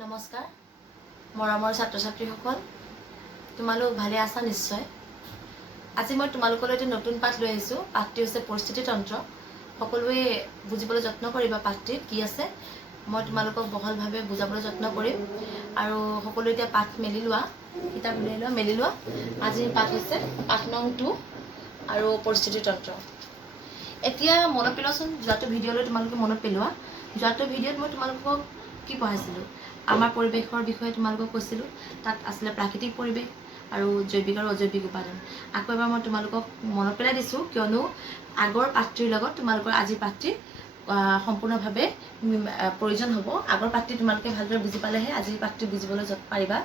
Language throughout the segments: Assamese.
নমস্কাৰ মৰমৰ ছাত্ৰ ছাত্ৰীসকল তোমালোক ভালে আছা নিশ্চয় আজি মই তোমালোকলৈ এটা নতুন পাঠ লৈ আহিছো পাঠটি হৈছে পৰিস্থিতি তন্ত্ৰ সকলোৱে বুজিবলৈ যত্ন কৰিবা পাঠটি কি আছে মই তোমালোকক বহলভাৱে বুজাবলৈ যত্ন কৰিম আৰু সকলোৱে এতিয়া পাঠ মেলি লোৱা কিতাপ উলিয়াই লোৱা মেলি লোৱা আজিৰ পাঠ হৈছে পাঠ নং 2 আৰু পৰিস্থিতি তন্ত্ৰ এতিয়া মনত পেলোৱাচোন যোৱাটো ভিডিঅ'লৈ তোমালোকে মনত পেলোৱা যোৱাটো ভিডিঅ'ত মই তোমালোকক কি পঢ়াইছিলোঁ আমাৰ পৰিৱেশৰ বিষয়ে তোমালোকক কৈছিলোঁ তাত আছিলে প্ৰাকৃতিক পৰিৱেশ আৰু জৈৱিক আৰু অজৈৱিক উপাদান আকৌ এবাৰ মই তোমালোকক মনত পেলাই দিছোঁ কিয়নো আগৰ পাঠটিৰ লগত তোমালোকৰ আজিৰ পাঠটি সম্পূৰ্ণভাৱে প্ৰয়োজন হ'ব আগৰ পাঠটি তোমালোকে ভালদৰে বুজি পালেহে আজিৰ পাঠটি বুজিবলৈ পাৰিবা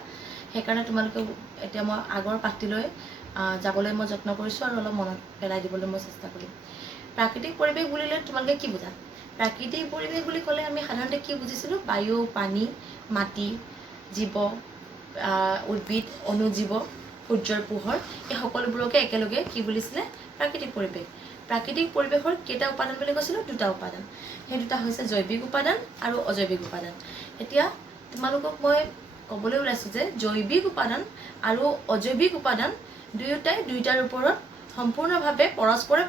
সেইকাৰণে তোমালোকে এতিয়া মই আগৰ পাঠটিলৈ যাবলৈ মই যত্ন কৰিছোঁ আৰু অলপ মনত পেলাই দিবলৈ মই চেষ্টা কৰিম প্ৰাকৃতিক পৰিৱেশ বুলিলে তোমালোকে কি বুজা প্ৰাকৃতিক পৰিৱেশ বুলি ক'লে আমি সাধাৰণতে কি বুজিছিলোঁ বায়ু পানী মাটি জীৱ উদ্ভিদ অনুজীৱ সূৰ্যৰ পোহৰ এই সকলোবোৰকে একেলগে কি বুলিছিলে প্ৰাকৃতিক পৰিৱেশৰ কেইটা উপাদান বুলি কৈছিলোঁ দুটা উপাদান সেই দুটা হৈছে জৈৱিক উপাদান আৰু অজৈৱিক উপাদান এতিয়া তোমালোকক মই ক'বলৈ ওলাইছোঁ যে জৈৱিক উপাদান আৰু অজৈৱিক উপাদান দুয়োটাৰ ওপৰত সম্পূৰ্ণভাৱে পৰস্পৰৰ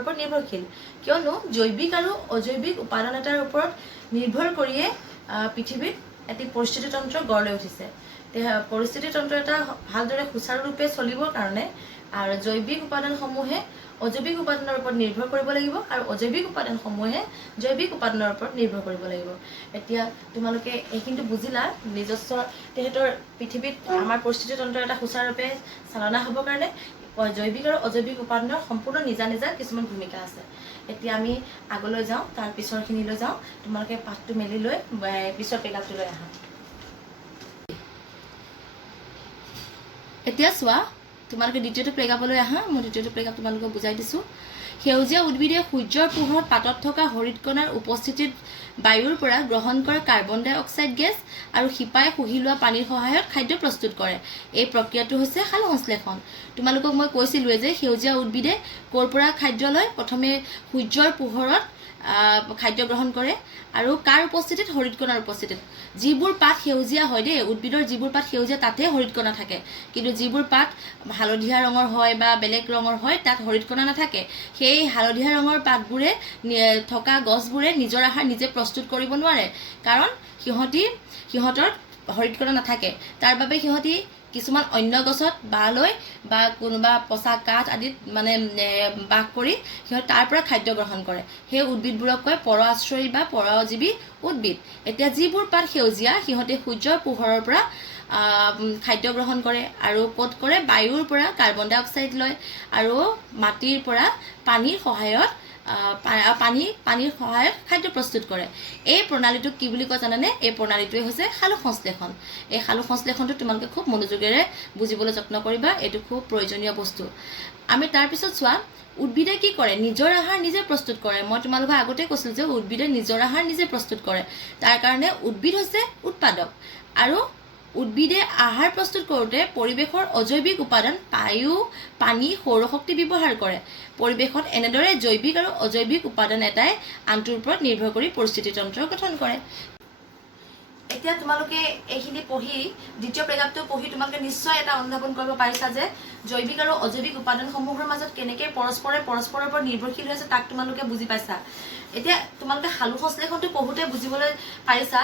ওপৰত নিৰ্ভৰশীল কিয়নো জৈৱিক আৰু অজৈৱিক উপাদান এটাৰ ওপৰত নিৰ্ভৰ কৰিয়ে পৃথিৱীত এটি পৰিস্থিতি তন্ত্ৰ গঢ় লৈ উঠিছে পৰিস্থিতি তন্ত্ৰ এটা ভালদৰে সুচাৰুৰূপে চলিবৰ কাৰণে আৰু জৈৱিক উপাদানসমূহে অজৈৱিক উপাদানৰ ওপৰত নিৰ্ভৰ কৰিব লাগিব আৰু অজৈৱিক উপাদানসমূহে জৈৱিক উপাদানৰ ওপৰত নিৰ্ভৰ কৰিব লাগিব এতিয়া তোমালোকে এইখিনিটো বুজিলা নিজস্ব তেহেঁতৰ পৃথিৱীত আমাৰ পৰিস্থিতি তন্ত্ৰ এটা সুচাৰুৰূপে চালনা হ'বৰ কাৰণে জৈৱিক আৰু অজৈৱিক উপাদানৰ সম্পূৰ্ণ নিজা নিজা কিছুমান ভূমিকা আছে এতিয়া আমি আগলৈ যাওঁ তাৰ পিছৰখিনিলৈ যাওঁ তোমালোকে পাঠটো মেলি লৈ পিছৰ পেগাপটোলৈ আহা এতিয়া চোৱা তোমালোকে দ্বিতীয়টো প্লেগাপলৈ আহা মই দ্বিতীয়টো প্লেগাপ তোমালোকক বুজাই দিছোঁ সেউজীয়া উদ্ভিদে সূৰ্যৰ পোহৰত পাতত থকা হৰিতকণাৰ উপস্থিতিত বায়ুৰ পৰা গ্ৰহণ কৰা কাৰ্বন ডাই অক্সাইড গেছ আৰু শিপাই শুহি লোৱা পানীৰ সহায়ত খাদ্য প্ৰস্তুত কৰে এই প্ৰক্ৰিয়াটো হৈছে সালোকসংশ্লেষণ তোমালোকক মই কৈছিলোঁৱে যে সেউজীয়া উদ্ভিদে ক'ৰ পৰা খাদ্য লয় প্ৰথমে সূৰ্যৰ পোহৰত খাদ্য গ্ৰহণ কৰে আৰু কাৰ উপস্থিতিত হৰিতকণাৰ উপস্থিতিত যিবোৰ পাত সেউজীয়া হয় দেই উদ্ভিদৰ যিবোৰ পাত সেউজীয়া তাতে হৰিতকণা থাকে কিন্তু যিবোৰ পাত হালধীয়া ৰঙৰ হয় বা বেলেগ ৰঙৰ হয় তাত হৰিতকণা নাথাকে সেই হালধীয়া ৰঙৰ পাতবোৰে থকা গছবোৰে নিজৰ আহাৰ নিজে প্ৰস্তুত কৰিব নোৱাৰে কাৰণ সিহঁতৰ হৰিতকণা নাথাকে তাৰ বাবে সিহঁতি কিছুমান অন্য গছত বাহ লৈ বা কোনোবা পচা কাঠ আদিত মানে বাস কৰি সিহঁতে তাৰ পৰা খাদ্য গ্ৰহণ কৰে সেই উদ্ভিদবোৰক কয় পৰআশ্ৰয়ী বা পৰজীৱী উদ্ভিদ এতিয়া যিবোৰ পাত সেউজীয়া সিহঁতে সূৰ্যৰ পোহৰৰ পৰা খাদ্য গ্ৰহণ কৰে আৰু ক'ত কৰে বায়ুৰ পৰা কাৰ্বন ডাই অক্সাইড লয় আৰু মাটিৰ পৰা পানীৰ সহায়ত খাদ্য প্ৰস্তুত কৰে এই প্ৰণালীটোক কি বুলি কয় জানানে এই প্ৰণালীটোৱে হৈছে সালোকসংশ্লেষণ এই সালোকসংশ্লেষণটো তোমালোকে খুব মনোযোগেৰে বুজিবলৈ যত্ন কৰিবা এইটো খুব প্ৰয়োজনীয় বস্তু আমি তাৰপিছত চোৱা উদ্ভিদে কি কৰে নিজৰ আহাৰ নিজে প্ৰস্তুত কৰে মই তোমালোকক আগতে কৈছিলোঁ যে উদ্ভিদে নিজৰ আহাৰ নিজে প্ৰস্তুত কৰে তাৰ কাৰণে উদ্ভিদ হৈছে উৎপাদক আৰু উদ্ভিদে আহাৰ প্ৰস্তুত কৰোঁতে পৰিৱেশৰ অজৈৱিক উপাদান বায়ু পানী সৌৰশক্তি ব্যৱহাৰ কৰে পৰিৱেশত এনেদৰে জৈৱিক আৰু অজৈৱিক উপাদান এটাই আনটোৰ ওপৰত নিৰ্ভৰ কৰি পৰিস্থিতি তন্ত্ৰ গঠন কৰে এতিয়া তোমালোকে এইখিনি পঢ়ি দ্বিতীয় প্ৰেগাপটো পঢ়ি তোমালোকে নিশ্চয় এটা অনুধাৱন কৰিব পাৰিছা যে জৈৱিক আৰু অজৈৱিক উপাদানসমূহৰ মাজত কেনেকৈ পৰস্পৰৰ ওপৰত নিৰ্ভৰশীল হৈছে তাক তোমালোকে বুজি পাইছা এতিয়া তোমালোকে সালোকসংশ্লেষণটো পঢ়োঁতে বুজিবলৈ পাৰিছা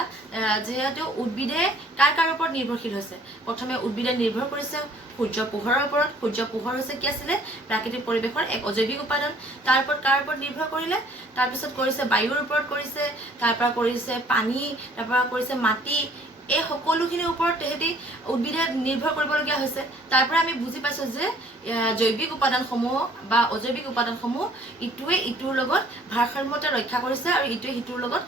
যিহেতু উদ্ভিদে কাৰ ওপৰত নিৰ্ভৰশীল হৈছে প্ৰথমে উদ্ভিদে নিৰ্ভৰ কৰিছে সূৰ্যৰ পোহৰৰ ওপৰত সূৰ্যৰ পোহৰ হৈছে কি আছিলে প্ৰাকৃতিক পৰিৱেশৰ এক অজৈৱিক উপাদান তাৰ ওপৰত কাৰ ওপৰত নিৰ্ভৰ কৰিলে তাৰপিছত কৰিছে বায়ুৰ ওপৰত কৰিছে তাৰপৰা কৰিছে পানী তাৰপৰা কৰিছে মাটি এই সকলোখিনিৰ ওপৰত তেহেঁতি উদ্ভিদে নিৰ্ভৰ কৰিবলগীয়া হৈছে তাৰ পৰা আমি বুজি পাইছোঁ যে জৈৱিক উপাদানসমূহ বা অজৈৱিক উপাদানসমূহ ইটোৱে ইটোৰ লগত ভাৰসাম্যতা ৰক্ষা কৰিছে আৰু ইটোৱে সিটোৰ লগত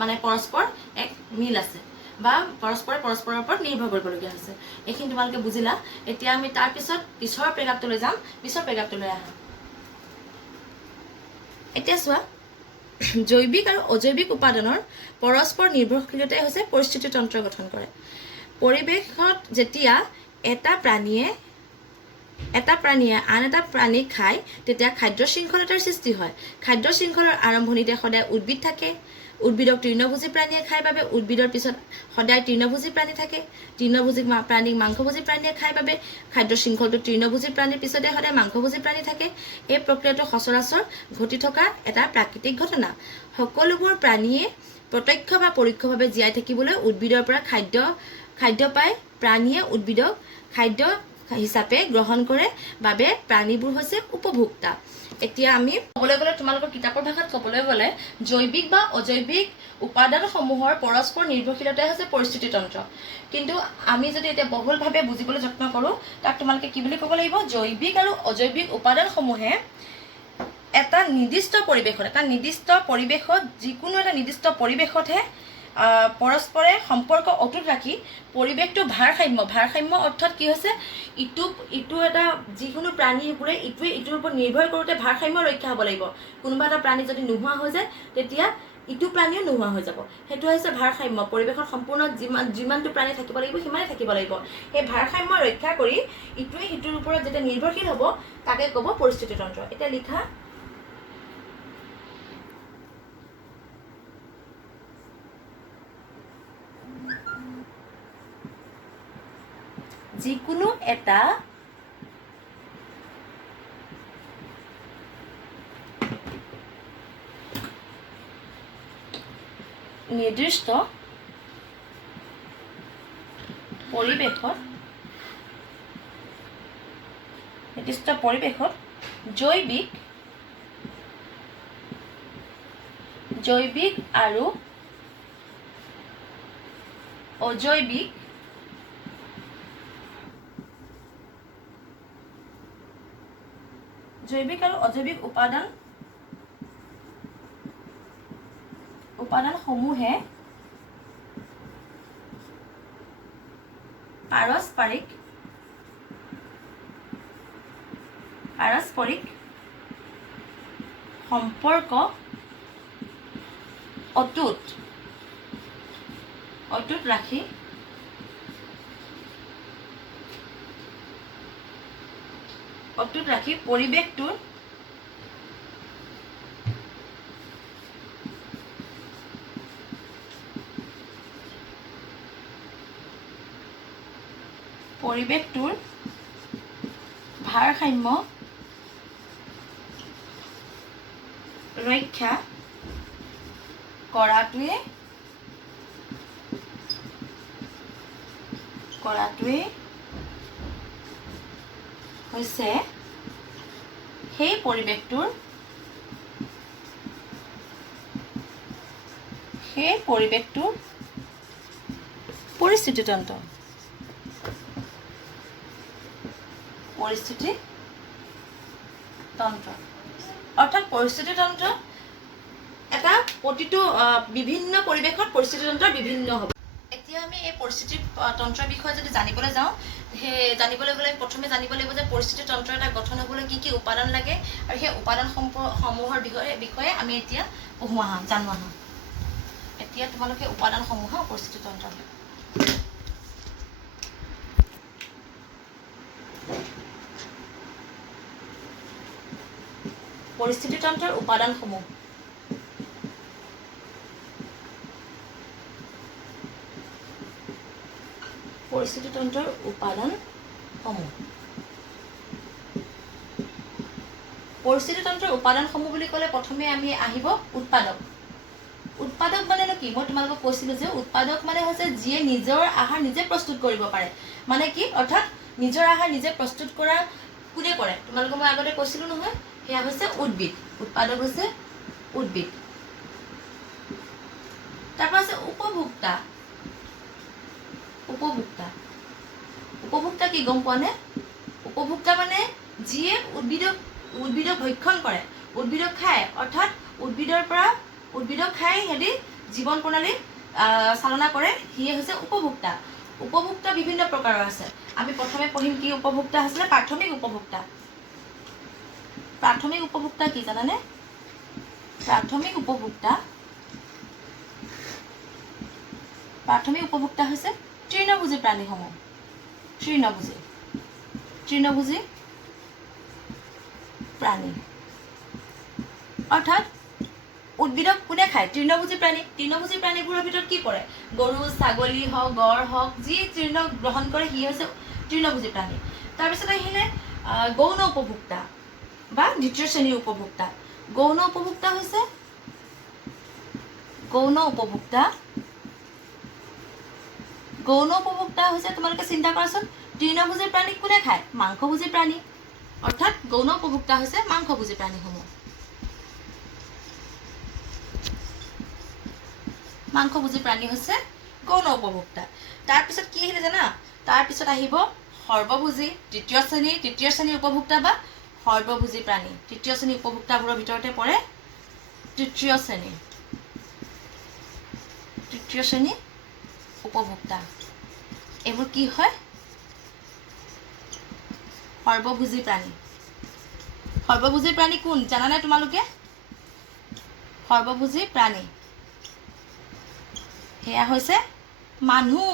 মানে পৰস্পৰ এক মিল আছে বা পৰস্পৰৰ ওপৰত নিৰ্ভৰ কৰিবলগীয়া হৈছে এইখিনি তোমালোকে বুজিলা এতিয়া আমি তাৰপিছত পিছৰ প্ৰেগাপটোলৈ যাম পিছৰ প্ৰেগাপটোলৈ আহা এতিয়া চোৱা জৈৱিক আৰু অজৈৱিক উপাদানৰ পৰস্পৰ নিৰ্ভৰশীলতাই হৈছে পৰিস্থিতি তন্ত্ৰ গঠন কৰে পৰিৱেশত যেতিয়া এটা প্ৰাণীয়ে আন এটা প্ৰাণীক খায় তেতিয়া খাদ্য শৃংখলতাৰ সৃষ্টি হয় খাদ্য শৃংখলৰ আৰম্ভণিতে সদায় উদ্ভিদ থাকে উদ্ভিদক তৃণভোজী প্ৰাণীয়ে খায় বাবে উদ্ভিদৰ পিছত সদায় তৃণভোজী প্ৰাণী থাকে। তৃণভোজী প্ৰাণীক মাংসভোজী প্ৰাণীয়ে খায় বাবে খাদ্য শৃংখলটো তৃণভোজী প্ৰাণীৰ পিছতে সদায় মাংসভোজী প্ৰাণী থাকে। এই প্ৰক্ৰিয়াটো সচৰাচৰ ঘটি থকা এটা প্ৰাকৃতিক ঘটনা। সকলোবোৰ প্ৰাণীয়ে প্ৰত্যক্ষ বা পৰোক্ষভাৱে জীয়াই থাকিবলৈ উদ্ভিদৰ পৰা খাদ্য পায়। প্ৰাণীয়ে উদ্ভিদক খাদ্য হিচাপে গ্ৰহণ কৰে বাবে প্ৰাণীবোৰ হৈছে উপভোক্তা। এতিয়া আমি ক'বলৈ গ'লে তোমালোকৰ কিতাপৰ ভাষাত ক'বলৈ গ'লে জৈৱিক বা অজৈৱিক উপাদানসমূহৰ পৰস্পৰ নিৰ্ভৰশীলতাই হৈছে পৰিস্থিতিতন্ত্ৰ। কিন্তু আমি যদি এতিয়া বহুলভাৱে বুজিবলৈ যত্ন কৰোঁ তাক তোমালোকে কি বুলি ক'ব লাগিব? জৈৱিক আৰু অজৈৱিক উপাদানসমূহে এটা নিৰ্দিষ্ট পৰিৱেশত যিকোনো এটা নিৰ্দিষ্ট পৰিৱেশতহে পৰস্পৰে সম্পৰ্ক অটুট ৰাখি পৰিৱেশটো ভাৰসাম্য অৰ্থাৎ কি হৈছে ইটো এটা যিকোনো প্ৰাণীবোৰে ইটোৱে ইটোৰ ওপৰত নিৰ্ভৰ কৰোঁতে ভাৰসাম্য ৰক্ষা হ'ব লাগিব। কোনোবা এটা প্ৰাণী যদি নোহোৱা হৈ যায় তেতিয়া ইটো প্ৰাণীও নোহোৱা হৈ যাব। সেইটো হৈছে ভাৰসাম্য। পৰিৱেশত সম্পূৰ্ণ যিমানটো প্ৰাণী থাকিব লাগিব সিমানেই থাকিব লাগিব। সেই ভাৰসাম্য ৰক্ষা কৰি ইটোৱে সিটোৰ ওপৰত যেতিয়া নিৰ্ভৰশীল হ'ব তাকে ক'ব পৰিস্থিতিতন্ত্ৰ। এতিয়া লিখা যিকোনো এটা নিৰ্দিষ্ট পৰিৱেশত জৈৱিক আৰু অজৈৱিক উপাদানসমূহে পাৰস্পৰিক সম্পৰ্ক অটুট ৰাখি পৰিৱেশটোৰ ভাৰসাম্য ৰক্ষা কৰাটোৱে হৈছে সেই পৰিৱেশটোৰ পৰিস্থিতিতন্ত্ৰ। অৰ্থাৎ পৰিস্থিতিতন্ত্ৰ এটা প্ৰতিটো বিভিন্ন পৰিৱেশত পৰিস্থিতিতন্ত্ৰ বিভিন্ন হ'ব। এতিয়া আমি এই পৰিস্থিতিতন্ত্ৰৰ বিষয়ে যদি জানিবলৈ যাওঁ জানিবলৈ গ'লে প্ৰথমে জানিব লাগিব যে পৰিস্থিতিতন্ত্ৰ এটা গঠন হ'বলৈ কি কি উপাদান লাগে আৰু সেই উপাদানসমূহৰ বিষয়ে আমি এতিয়া জানো আহোঁ। এতিয়া তোমালোকে উপাদানসমূহ পৰিস্থিতিতন্ত্ৰৰ পৰিস্থিতিতন্ত্ৰৰ উপাদানসমূহ। পৰিস্থিতিতন্ত্ৰৰ উপাদানসমূহ বুলি ক'লে প্ৰথমে আমি আহিব উৎপাদক। উৎপাদক মানেনো কি? মই তোমালোকক কৈছিলোঁ যে উৎপাদক মানে হৈছে যিয়ে নিজৰ আহাৰ নিজে প্ৰস্তুত কৰিব পাৰে। মানে কি? অৰ্থাৎ নিজৰ আহাৰ নিজে প্ৰস্তুত কৰা কোনে কৰে? তোমালোকক মই আগতে কৈছিলোঁ নহয়, সেয়া হৈছে উদ্ভিদ। উৎপাদক হৈছে উদ্ভিদ। তাৰপৰা আছে উপভোক্তা। উপভোক্তা কি গম পোৱা নে? উপভোক্তা মানে যিয়ে উদ্ভিদক ভক্ষণ কৰে, উদ্ভিদক খায়, অৰ্থাৎ উদ্ভিদক খাই সিহঁতি জীৱন প্ৰণালী চালনা কৰে, সিয়ে হৈছে উপভোক্তা। উপভোক্তা বিভিন্ন প্ৰকাৰৰ আছে। আমি প্ৰথমে পঢ়িম কি উপভোক্তা আছিলে? প্ৰাথমিক উপভোক্তা কি জানানে? প্ৰাথমিক উপভোক্তা হৈছে তৃণভোজী প্ৰাণীসমূহ। তৃণভোজী প্ৰাণী অৰ্থাৎ উদ্ভিদক কোনে খায়? তৃণভোজী প্ৰাণী। তৃণভোজী প্ৰাণীবোৰৰ ভিতৰত কি পৰে? গৰু, ছাগলী হওক, গড় হওক, যি তৃণ গ্ৰহণ কৰে সি হৈছে তৃণভোজী প্ৰাণী। তাৰপিছত আহিলে গৌণ উপভোক্তা বা দ্বিতীয় শ্ৰেণীৰ উপভোক্তা। গৌণ উপভোক্তা হৈছে তোমালোকে চিন্তা কৰাচোন, তৃণভোজী প্ৰাণী কোনে খায়? মাংসভোজী প্ৰাণী। অৰ্থাৎ গৌণ উপভোক্তা হৈছে মাংসভোজী প্ৰাণীসমূহ। মাংসভোজী প্ৰাণী হৈছে গৌণ উপভোক্তা। তাৰপিছত কি আহিলে জানা? তাৰপিছত আহিব সৰ্বভোজী, তৃতীয় শ্ৰেণীৰ উপভোক্তা বা সৰ্বভোজী প্ৰাণী। তৃতীয় শ্ৰেণীৰ উপভোক্তাবোৰৰ ভিতৰতে পৰে তৃতীয় শ্ৰেণীৰ উপভোক্তা। এইবোৰ কি হয়? সৰ্বভোজী প্ৰাণী। সৰ্বভোজী প্ৰাণী কোন জানানে তোমালোকে? সৰ্বভোজী প্ৰাণী সেয়া হৈছে মানুহ।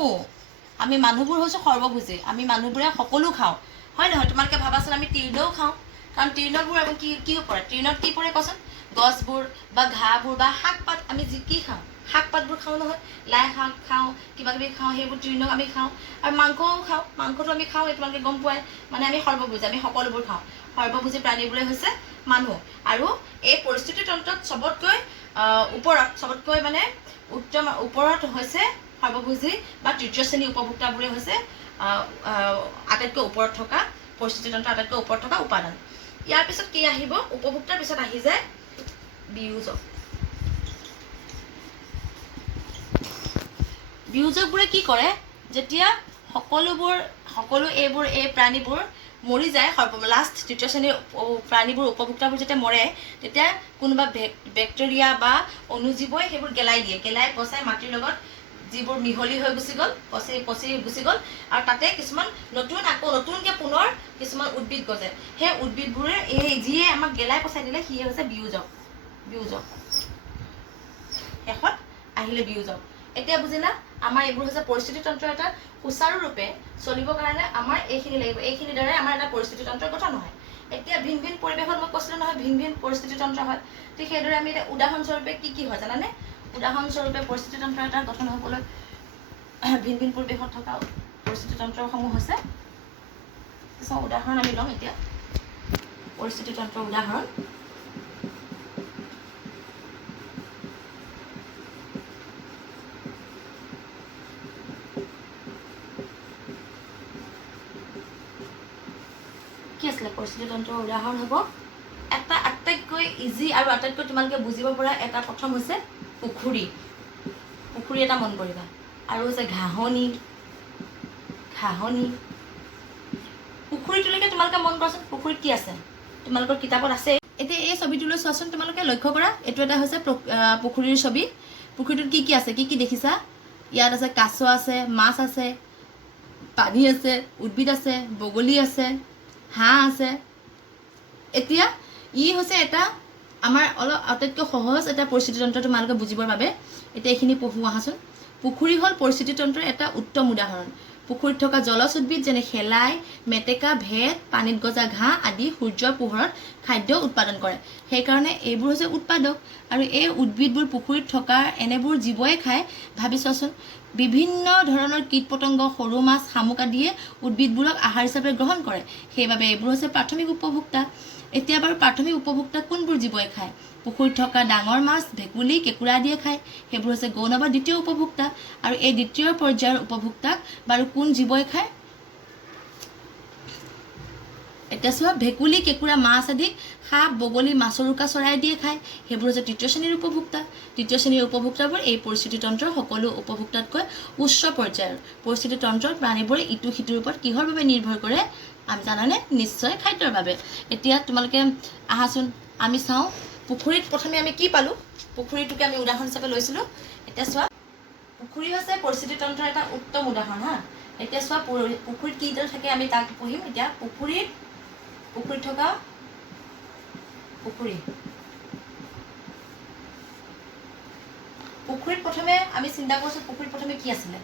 আমি মানুহবোৰ হৈছোঁ সৰ্বভোজী। আমি মানুহবোৰে সকলো খাওঁ, হয় নহয়? তোমালোকে ভাবাচোন, আমি তৃণও খাওঁ, কাৰণ তৃণবোৰ আমি কি পৰে? তৃণত কি পৰে কোৱাচোন? গছবোৰ বা ঘাঁহবোৰ বা শাক পাত। আমি কি খাওঁ? শাক পাতবোৰ খাওঁ নহয়, লাই শাক খাওঁ, কিবা কিবি খাওঁ, সেইবোৰ তৃণ আমি খাওঁ। আৰু মাংসও খাওঁ, মাংসটো আমি খাওঁ, তোমালোকে গম পোৱাই। মানে আমি সৰ্বভোজী, আমি সকলোবোৰ খাওঁ। সৰ্বভোজী প্ৰাণীবোৰে হৈছে মানুহ। আৰু এই পৰিস্থিতি তন্ত্ৰত চবতকৈ মানে ওপৰত হৈছে সৰ্বভোজী বা তৃতীয় শ্ৰেণীৰ উপভোক্তাবোৰে হৈছে আটাইতকৈ ওপৰত থকা, পৰিস্থিতি তন্ত্ৰৰ আটাইতকৈ ওপৰত থকা উপাদান। ইয়াৰ পিছত কি আহিব? উপভোক্তাৰ পিছত আহি যায় বিয়োজক। বিয়োজকবোৰে কি কৰে? যেতিয়া এই প্ৰাণীবোৰ মৰি যায়, লাষ্ট তৃতীয় শ্ৰেণীৰ প্ৰাণীবোৰ উপভোক্তাবোৰ যেতিয়া মৰে, তেতিয়া কোনোবা বেক্টেৰিয়া বা অণুজীৱই সেইবোৰ গেলাই দিয়ে। গেলাই পচাই মাটিৰ লগত যিবোৰ মিহলি হৈ গুচি গ'ল, পচি গুচি গ'ল, আৰু তাতে কিছুমান নতুনকৈ পুনৰ কিছুমান উদ্ভিদ গজে। সেই উদ্ভিদবোৰে যিয়ে আমাক গেলাই পচাই দিলে সিয়ে হৈছে বিয়োজক। শেষত আহিলে বিয়োজক। এতিয়া বুজিলা? আমাৰ এইবোৰ হৈছে পৰিস্থিতি তন্ত্ৰ এটা সুচাৰুৰূপে চলিবৰ কাৰণে আমাৰ এইখিনি লাগিব। এইখিনিৰ দ্বাৰাই আমাৰ এটা পৰিস্থিতি তন্ত্ৰ গঠন হয়। এতিয়া ভিন ভিন পৰিৱেশত মই কৈছিলোঁ নহয়, ভিন ভিন পৰিস্থিতি তন্ত্ৰ হয়। ঠিক সেইদৰে আমি এতিয়া উদাহৰণস্বৰূপে কি হয় জানানে? উদাহৰণস্বৰূপে পৰিস্থিতি তন্ত্ৰ এটা গঠন হ'বলৈ ভিন ভিন পৰিৱেশত থকা পৰিস্থিতি তন্ত্ৰসমূহ হৈছে কিছুমান উদাহৰণ আমি ল'ম এতিয়া। পৰিস্থিতি তন্ত্ৰৰ উদাহৰণ কি আছিলে? পৰিস্থিতি তন্ত্ৰৰ উদাহৰণ হ'ব এটা আটাইতকৈ ইজি আৰু আটাইতকৈ তোমালোকে বুজিব পৰা এটা প্ৰথম হৈছে পুখুৰী। পুখুৰী এটা মন কৰিবা। আৰু হৈছে ঘাঁহনি। পুখুৰীটোলৈকে তোমালোকে মন কৰাচোন, পুখুৰীত কি আছে? তোমালোকৰ কিতাপত আছে। এতিয়া এই ছবিটোলৈ চোৱাচোন, তোমালোকে লক্ষ্য কৰা। এইটো এটা হৈছে পুখুৰীৰ ছবি। পুখুৰীটোত কি আছে? কি দেখিছা? ইয়াত আছে কাছ আছে, মাছ আছে, পানী আছে, উদ্ভিদ আছে, বগলী আছে, হাঁহ আছে। এতিয়া হৈছে এটা আমাৰ অলপ আটাইতকৈ সহজ এটা পৰিস্থিতি তন্ত্ৰ তোমালোকে বুজিবৰ বাবে। এতিয়া এইখিনি পঢ়ো আহাচোন। পুখুৰী হ'ল পৰিস্থিতি তন্ত্ৰৰ এটা উত্তম উদাহৰণ। পুখুৰীত থকা জলজ উদ্ভিদ যেনে শেলাই, মেটেকা, ভেট, পানীত গজা ঘাঁহ আদি সূৰ্যৰ পোহৰত খাদ্য উৎপাদন কৰে। সেইকাৰণে এইবোৰ হৈছে উৎপাদক। আৰু এই উদ্ভিদবোৰ পুখুৰীত থকা এনেবোৰ জীৱই খায়। ভাবি চোৱাচোন, বিভিন্ন ধৰণৰ কীট পতংগ, সৰু মাছ, শামুক আদিয়ে উদ্ভিদবোৰক আহাৰ হিচাপে গ্ৰহণ কৰে। সেইবাবে এইবোৰ হৈছে প্ৰাথমিক উপভোক্তা। এতিয়া বাৰু প্ৰাথমিক উপভোক্তা কোনবোৰ জীৱই খায়? পুখুৰীত থকা ডাঙৰ মাছ, ভেকুলী, কেঁকুৰা আদিয়ে খায়। সেইবোৰ হৈছে গৌণ বা দ্বিতীয় উপভোক্তা। আৰু এই দ্বিতীয় পৰ্যায়ৰ উপভোক্তাক বাৰু কোন জীৱই খায়? এতিয়া চোৱা, ভেকুলী, কেঁকুৰা, মাছ আদি সাপ, বগলী, মাছৰোকা চৰাই আদিয়ে খায়। সেইবোৰ হৈছে তৃতীয় শ্ৰেণীৰ উপভোক্তা। তৃতীয় শ্ৰেণীৰ উপভোক্তাবোৰ এই পৰিস্থিতি তন্ত্ৰৰ সকলো উপভোক্তাতকৈ উচ্চ পৰ্যায়ৰ। পৰিস্থিতি তন্ত্ৰৰ প্ৰাণীবোৰে ইটো সিটোৰ ওপৰত কিহৰ বাবে নিৰ্ভৰ কৰে? আমি জানানে? নিশ্চয় খাদ্যৰ বাবে। এতিয়া তোমালোকে আহাচোন, আমি চাওঁ পুখুৰীত প্ৰথমে আমি কি পালোঁ? পুখুৰীটোকে আমি উদাহৰণ হিচাপে লৈছিলোঁ। এতিয়া চোৱা, পুখুৰী হৈছে পৰিস্থিতি তন্ত্ৰৰ এটা উত্তম উদাহৰণ। এতিয়া চোৱা, পুখুৰীত কি থাকে আমি তাক পঢ়িম। এতিয়া পুখুৰীত থকা পুখুৰীত প্ৰথমে আমি চিন্তা কৰিছোঁ, পুখুৰীত প্ৰথমে কি আছিলে?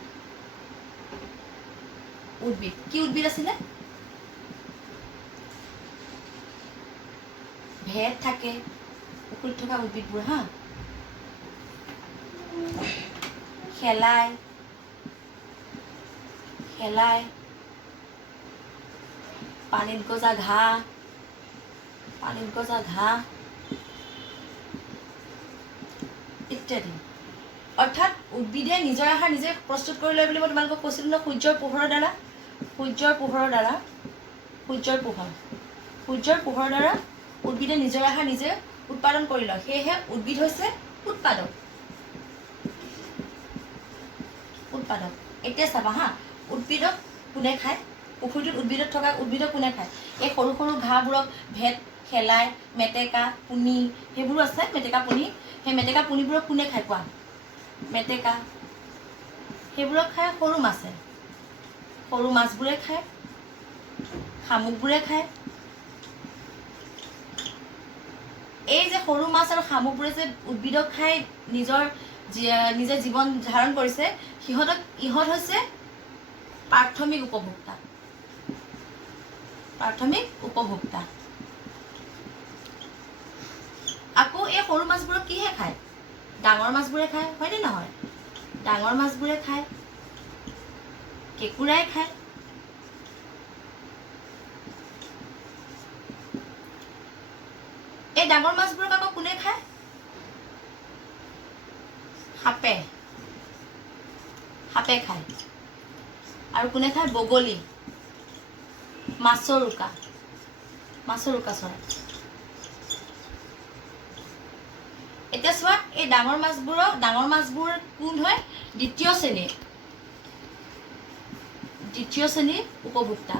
উদ্ভিদ। কি উদ্ভিদ আছিলে? ভেট থাকে পুখুৰীত থকা উদ্ভিদবোৰ। শেলাই পানীত গজা ঘাঁহ ইত্যাদি। অৰ্থাৎ উদ্ভিদে নিজৰ আহাৰ নিজে প্ৰস্তুত কৰি লয় বুলি মই তোমালোকক কৈছিলোঁ ন, সূৰ্যৰ পোহৰৰ দ্বাৰা উদ্ভিদে নিজৰ আহাৰ নিজে উৎপাদন কৰি লয়। সেয়েহে উদ্ভিদ হৈছে উৎপাদক। এতিয়া চাবা হা, উদ্ভিদক কোনে খায়? পুখুৰীটোত উদ্ভিদত থকা উদ্ভিদক কোনে খায়? এই সৰু সৰু ঘাঁহবোৰক ভেট, শেলাই, মেটেকা, পুনি সেইবোৰো আছে, মেটেকা পুনি। সেই মেটেকা পুনিবোৰক কোনে খায় কোৱা? মেটেকা। সেইবোৰক খায় সৰু মাছে, সৰু মাছবোৰে খায়, শামুকবোৰে খায়। এই যে সৰু মাছ আৰু শামুকবোৰে যে উদ্ভিদক খাই নিজে জীৱন ধাৰণ কৰিছে, ইহঁত হৈছে প্ৰাথমিক উপভোক্তা। আকৌ এই সৰু মাছবোৰক কিহে খায়? ডাঙৰ মাছবোৰে খায়, হয়নে নহয়? ডাঙৰ মাছবোৰে খায়, কেঁকুৰাই খায়। এই ডাঙৰ মাছবোৰক আকৌ কোনে খায়? সাপে খায়। আৰু কোনে খায়? বগলী, মাছৰোকা চৰাই। এতিয়া চোৱা, এই ডাঙৰ মাছবোৰ কোন হয়? দ্বিতীয় শ্ৰেণীৰ উপভোক্তা।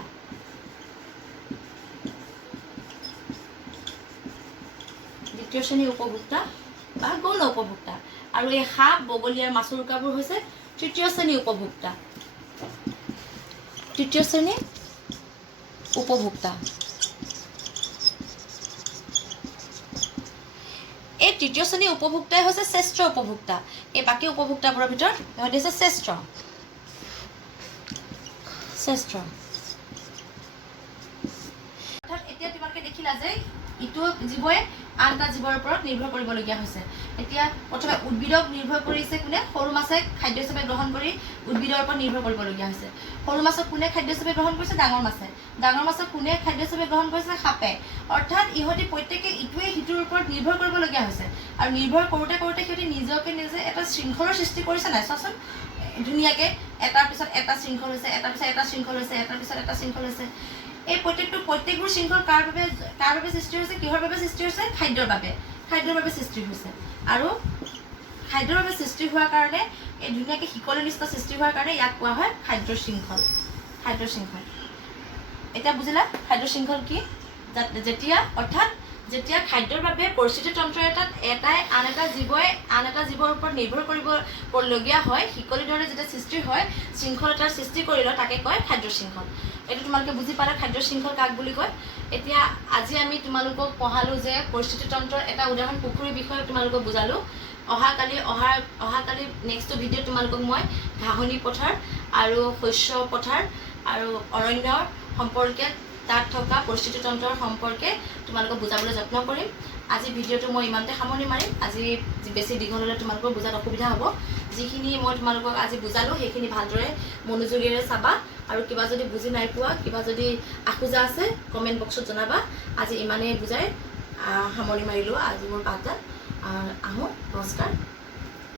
বা গৌণ উপভোক্তা। আৰু এই সাপ, বগলী আৰু মাছৰোকাবোৰ হৈছে তৃতীয় শ্ৰেণীৰ উপভোক্তা। এই তৃতীয় শ্ৰেণীৰ উপভোক্তাই হৈছে শ্ৰেষ্ঠ উপভোক্তা। এই বাকী উপভোক্তাবোৰৰ ভিতৰত সিহঁতি হৈছে শ্ৰেষ্ঠ। এতিয়া তোমালোকে দেখিলা যে ইটো জীৱই আন এটা জীৱৰ ওপৰত নিৰ্ভৰ কৰিবলগীয়া হৈছে। এতিয়া প্ৰথমে উদ্ভিদক নিৰ্ভৰ কৰিছে কোনে? সৰু মাছে খাদ্য হিচাপে গ্ৰহণ কৰি উদ্ভিদৰ ওপৰত নিৰ্ভৰ কৰিবলগীয়া হৈছে। সৰু মাছক কোনে খাদ্য হিচাপে গ্ৰহণ কৰিছে? ডাঙৰ মাছে। ডাঙৰ মাছক কোনে খাদ্য হিচাপে গ্ৰহণ কৰিছে? সাপে। অৰ্থাৎ ইহঁতি প্ৰত্যেকে ইটোৱে সিটোৰ ওপৰত নিৰ্ভৰ কৰিবলগীয়া হৈছে। আৰু নিৰ্ভৰ কৰোঁতে সিহঁতি নিজকে নিজে এটা শৃংখলৰ সৃষ্টি কৰিছে নাই? চোৱাচোন, ধুনীয়াকৈ এটাৰ পিছত এটা শৃংখল হৈছে, এটাৰ পিছত এটা শৃংখল হৈছে। এই প্ৰত্যেকবোৰ শৃংখল কাৰ বাবে সৃষ্টি হৈছে? কিহৰ বাবে সৃষ্টি হৈছে? খাদ্যৰ বাবে সৃষ্টি হৈছে। আৰু খাদ্যৰ বাবে সৃষ্টি হোৱাৰ কাৰণে, এই ধুনীয়াকৈ শিকলিৰ নিচিনা সৃষ্টি হোৱাৰ কাৰণে ইয়াক কোৱা হয় খাদ্য শৃংখল। এতিয়া বুজিলা খাদ্য শৃংখল কি? যেতিয়া খাদ্যৰ বাবে পৰিস্থিতি তন্ত্ৰ এটাই আন এটা জীৱৰ ওপৰত নিৰ্ভৰ কৰিবলগীয়া হয়, শিকলিৰ দৰে যেতিয়া সৃষ্টি হয়, শৃংখল এটাৰ সৃষ্টি কৰি লয়, তাকে কয় খাদ্য শৃংখল। এইটো তোমালোকে বুজি পালা খাদ্য শৃংখল কাক বুলি কয়। এতিয়া আজি আমি তোমালোকক পঢ়ালোঁ যে পৰিস্থিতি তন্ত্ৰৰ এটা উদাহৰণ পুখুৰীৰ বিষয়ে তোমালোকক বুজালোঁ। অহাকালি নেক্সট ভিডিঅ'ত তোমালোকক মই ঘাঁহনি পথাৰ আৰু শস্য পথাৰ আৰু অৰণ্যৰ সম্পৰ্কে, তাত থকা পৰিস্থিতি তন্ত্ৰৰ সম্পৰ্কে তোমালোকক বুজাবলৈ যত্ন কৰিম। আজি ভিডিঅ'টো মই ইমানতে সামৰণি মাৰিম। আজি বেছি দীঘল হ'লে তোমালোকৰ বুজাত অসুবিধা হ'ব। যিখিনি মই তোমালোকক আজি বুজালোঁ সেইখিনি ভালদৰে মনোযোগেৰে চাবা। আৰু কিবা যদি বুজি নাই পোৱা, কিবা যদি আখোজা আছে কমেণ্ট বক্সত জনাবা। আজি ইমানেই বুজাই সামৰণি মাৰিলোঁ আজি মোৰ পাঠদান। আহোঁ, নমস্কাৰ।